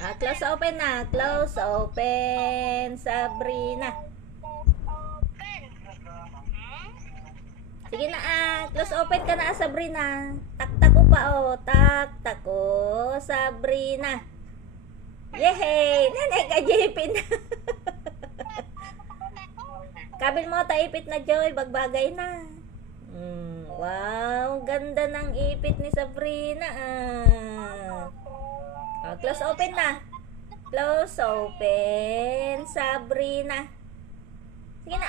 Close open na. Close open, Sabrina. Sige na close open ka na Sabrina. Taktak ko pa taktak ko Sabrina. Yehey! Nanay ka jipin. Kabil mo taipit na Joy, bagbagay na. Wow, ganda ng ipit ni Sabrina. Close open na. Close open, Sabrina. Sige na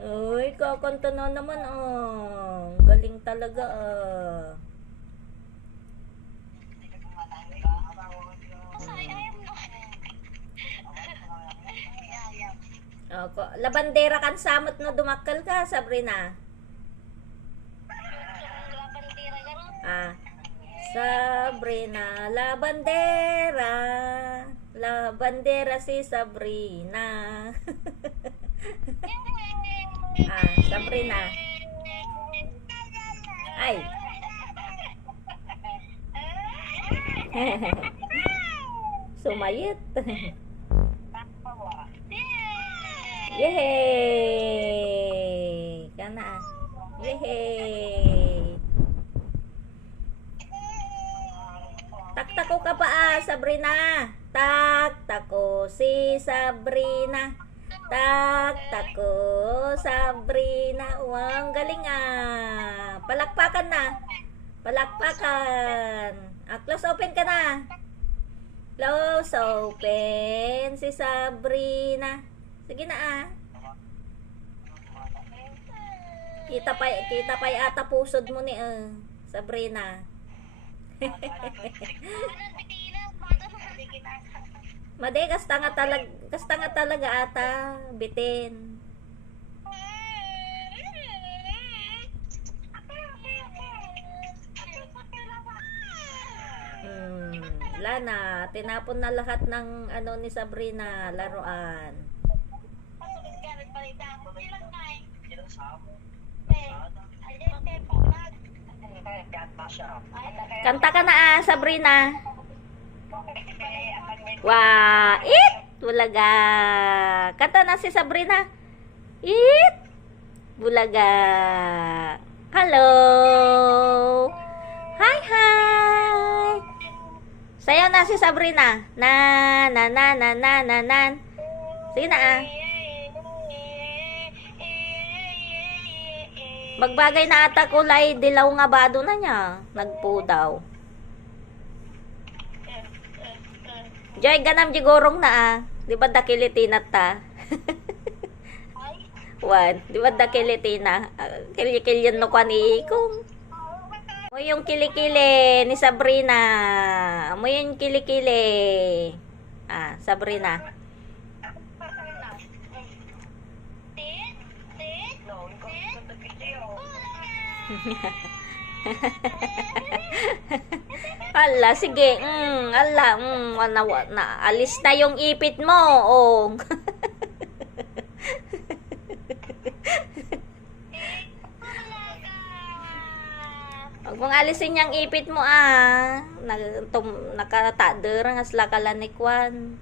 Uy, kakanta na naman galing talaga labandera kan samot no dumakal ka, Sabrina. Sabrina, labandera. Labandera si Sabrina. Sabrina. Ay. Sumayit. Yehey! Kana. Yehey! Taktako ka pa Sabrina. Taktako si Sabrina. Taktako Sabrina. Wow, galing palakpakan na. Palakpakan. Close open ka na. Close open si Sabrina. Sige na Kita pa ata pusod mo ni Sabrina. Made kasta nga talaga ata bitin. Wala na, tinapon na lahat ng ni Sabrina laruan. Kanta ka na Sabrina. Wah, bulaga. Kanta na si Sabrina. Bulaga. Hello. Hi. Sayaw na si Sabrina. Na. Sige na Magbagay na ata kulay dilaw nga bado na niya. Nagpo daw. Joy, ganam jigorong na Di ba dakilitinat ta? Wan, di ba dakilitina? Kilikilyan no kwa ni Ikong. Mo yung kilikili ni Sabrina. Mo yung kilikili. Sabrina. Ala, sige. Alis na yung ipit mo. Huwag mong alisin yung ipit mo nakatader nga sila kalanikwan.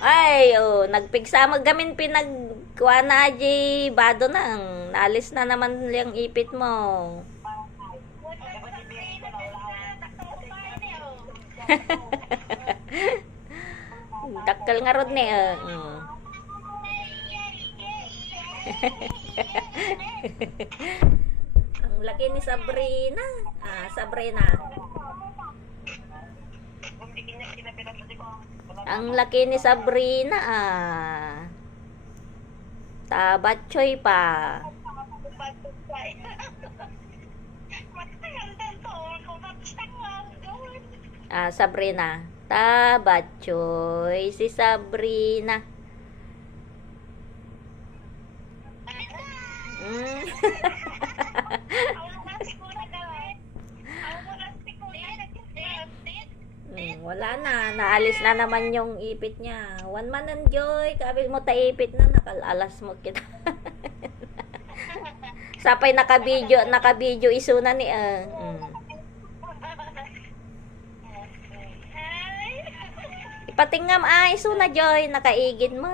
Ay, nagpigsa magamin pinagkuha na aji bado nang naalis na naman yung ipit mo. Dakkel nga rod ni Ang laki ni Sabrina. Sabrina. Ang laki ni Sabrina Tabatchoy pa. Sabrina. Tabatchoy si Sabrina. Wala na. Naalis na naman yung ipit niya. One man and Joy. Kabil mo taipit na. Nakalalas mo kita. Sapay naka-video isuna ni Ipatingam isuna Joy. Nakaigid mo.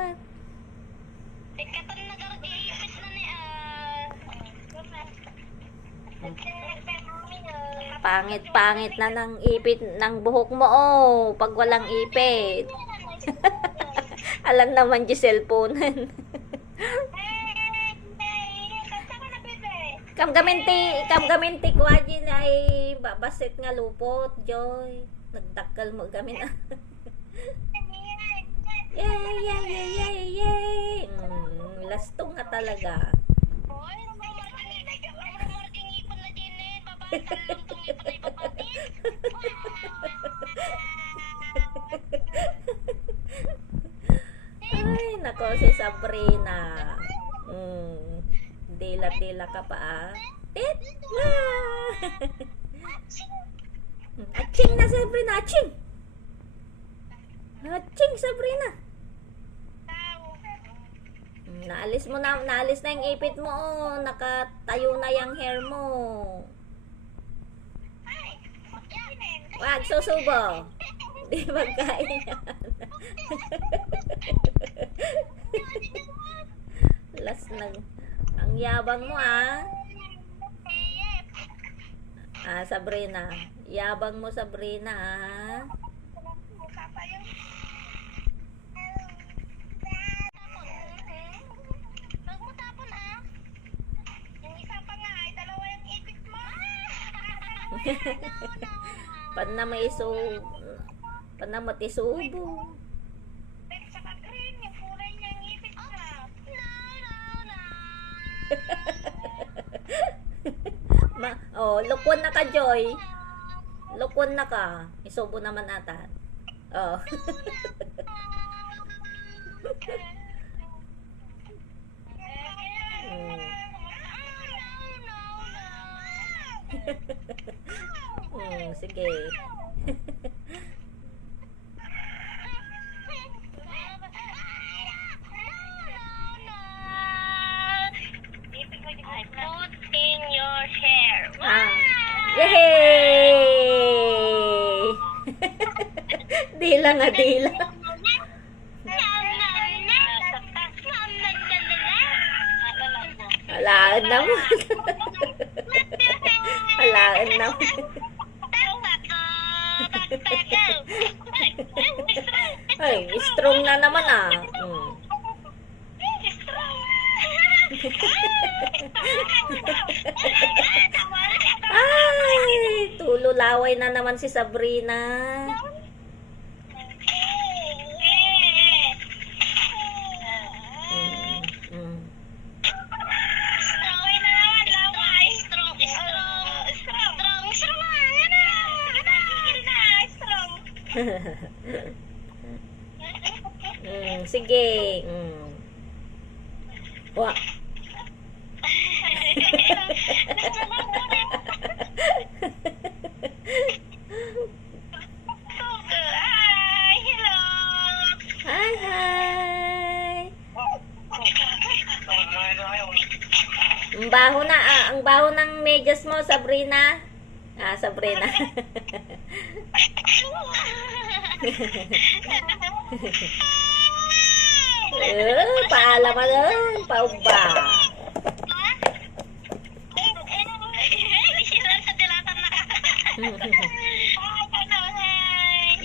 Pangit na ng ipit ng buhok mo pag walang ipit. Alam naman yung cellphone. Kamgaminti ko ajin ay babasit nga lupot, Joy. Nagdakkel mo gamin. Yay. Lastong nga talaga. Ay, nako si Sabrina. Dila-dila ka pa Tit! Aching na Sabrina, aching! Aching Sabrina! Naalis na yung ipit mo nakatayo na yung hair mo. Wag susubo. Di magkain yan. Last na. Ang yabang mo Sabrina. Yabang mo Sabrina Panamati-subo. Lukwan na ka, Joy. Lukwan na ka. Isubo naman ata. Sige. I put in your hair. Yay! Dila nga, dila. Halaan naman. Halaan naman. Ay, strong na naman Ay, tululaway na naman si Sabrina. Sige. Wah. Hi. Ang baho ng medyas mo, Sabrina. Sabrina. Paalam mo lang, pauba.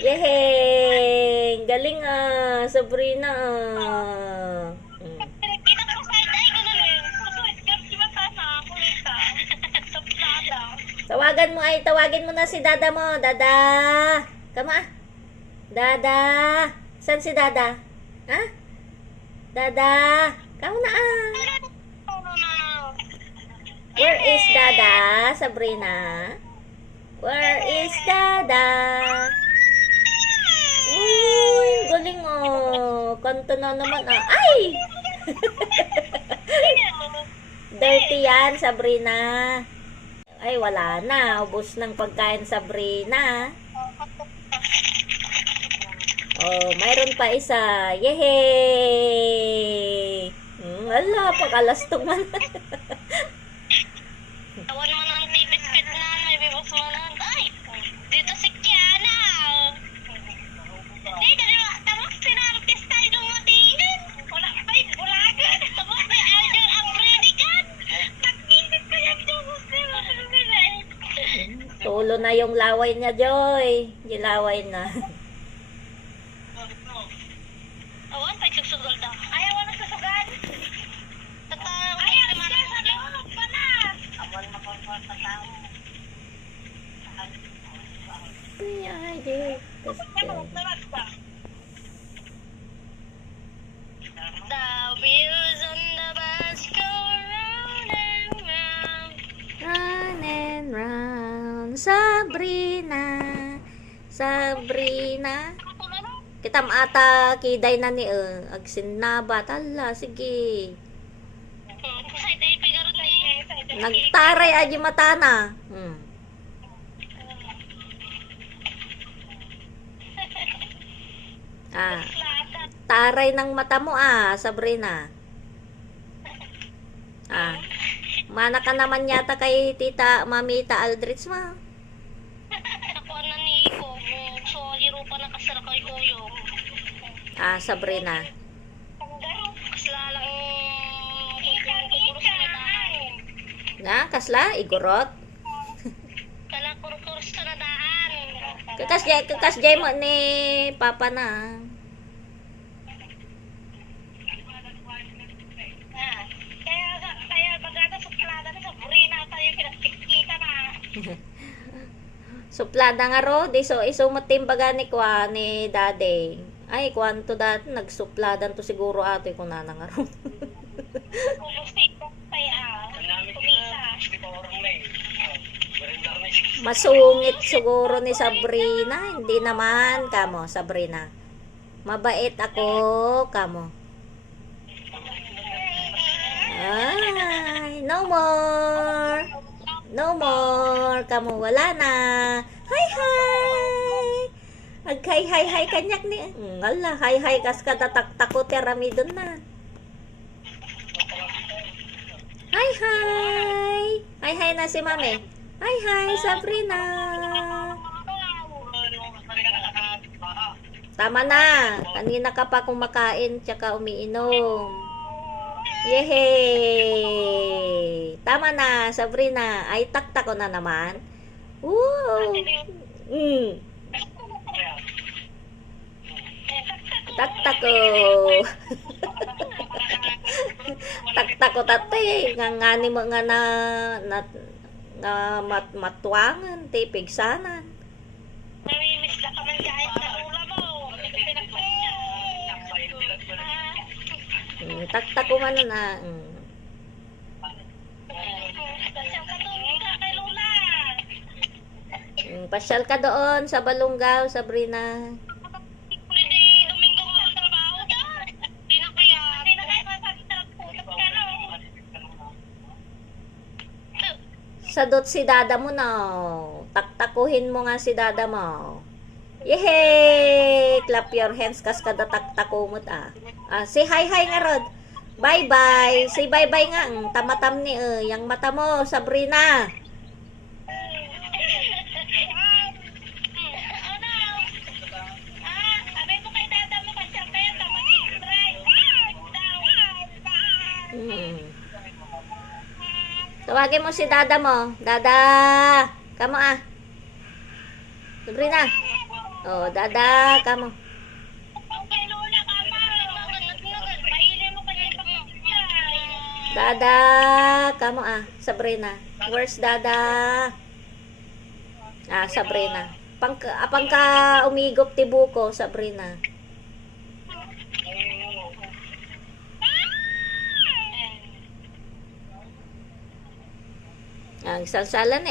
Yehey! Galing Sabrina Tawagin mo na si Dada mo. Dada! Kama? Dada! San si Dada? Dada! Kamu na Where is Dada, Sabrina? Where is Dada? Uy, galing Kanta na naman Ay! Dirty yan, Sabrina. Ay, wala na. Ubos ng pagkain, Sabrina. Oh, mayroon pa isa. Yehey! Ala, pakalastong man. Tawan mo ng biscuit na, may bibos mo na. Ay, dito si Kiana. Hindi, dali mo, tapos sinartis tayo ng matingin. Wala pa yung bulagan. Tapos may idol ang predikat. Nag-isip ko yung dubos nila. Tulo na yung laway niya, Joy. Gilaway na. Awan pa susugal daw. Ayaw na susugal. Ayaw na sa loob pa na. Awan makapal sa tao. Ay, Joy. The wheels on the bus go round and round. Run and round. Sabrina. Sabrina. Kita maata kiday na ni agsin na ba tala sige. Nagtaray aji mata na. Ah, taray ng mata mo Sabrina. Mana ka naman yata kay Tita Mamita Aldrich ma. Ako na ni ko. So, iro pa nakasara kay Kuyo. Sabrina. Kasla lang kukurus na daan. Na, kasla, igorot. Kala kurus na daan. Kakasjay mo ni Papa na. Kaya bagada sa plada na sa burina tayo kinakikita na. Suplada nga ro, di so isumatim baga ni kwa ni Dade. Ay, kwanto dati, nagsupladan to siguro ato'y kung nana nga ro. Masungit siguro ni Sabrina. Hindi naman, kamo, Sabrina. Mabait ako, kamo. Ay, no more. No more. Kamo, wala na. Hi, hi. Aghay-hay-hay kanyak ni. Ngala, hay-hay kas katatak-tako terami dun na. Hi-hi. Hi-hi na si Mami. Hi-hi, Sabrina. Tama na. Kanina ka pa kumakain tsaka umiinom. Yehey. Tama na, Sabrina. Ay, takta ko na naman. Woo. Takta ko. Takta ko tate. Ngangani mo nga na matwangan. Tipigsanan. Namimiss na ka man kahit sa ulam mo. Takta ko man na. Pasyal ka doon sa Balungaw, Sabrina. Sa dot si dada mo na. Taktakuhin mo nga si dada mo. Yehey! Clap your hands kas kada taktakumot say hi nga Rod. Bye bye. Say bye bye nga. Tamatam ni yang mata mo, Sabrina. Tawagin mo si dada mo. Dada. Kamo Sabrina. Oh, dada. Kamo. Dada. Kamo Sabrina. Where's dada? Sabrina. Apang ka umigop tibuko, Sabrina. Ang salsalan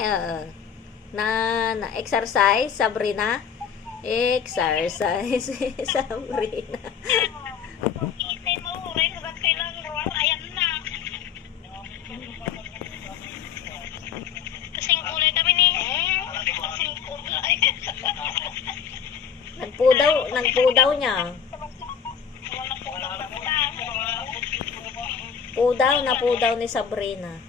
na exercise, Sabrina. Exercise, Sabrina. Nagpudaw niya. Napudaw ni Sabrina.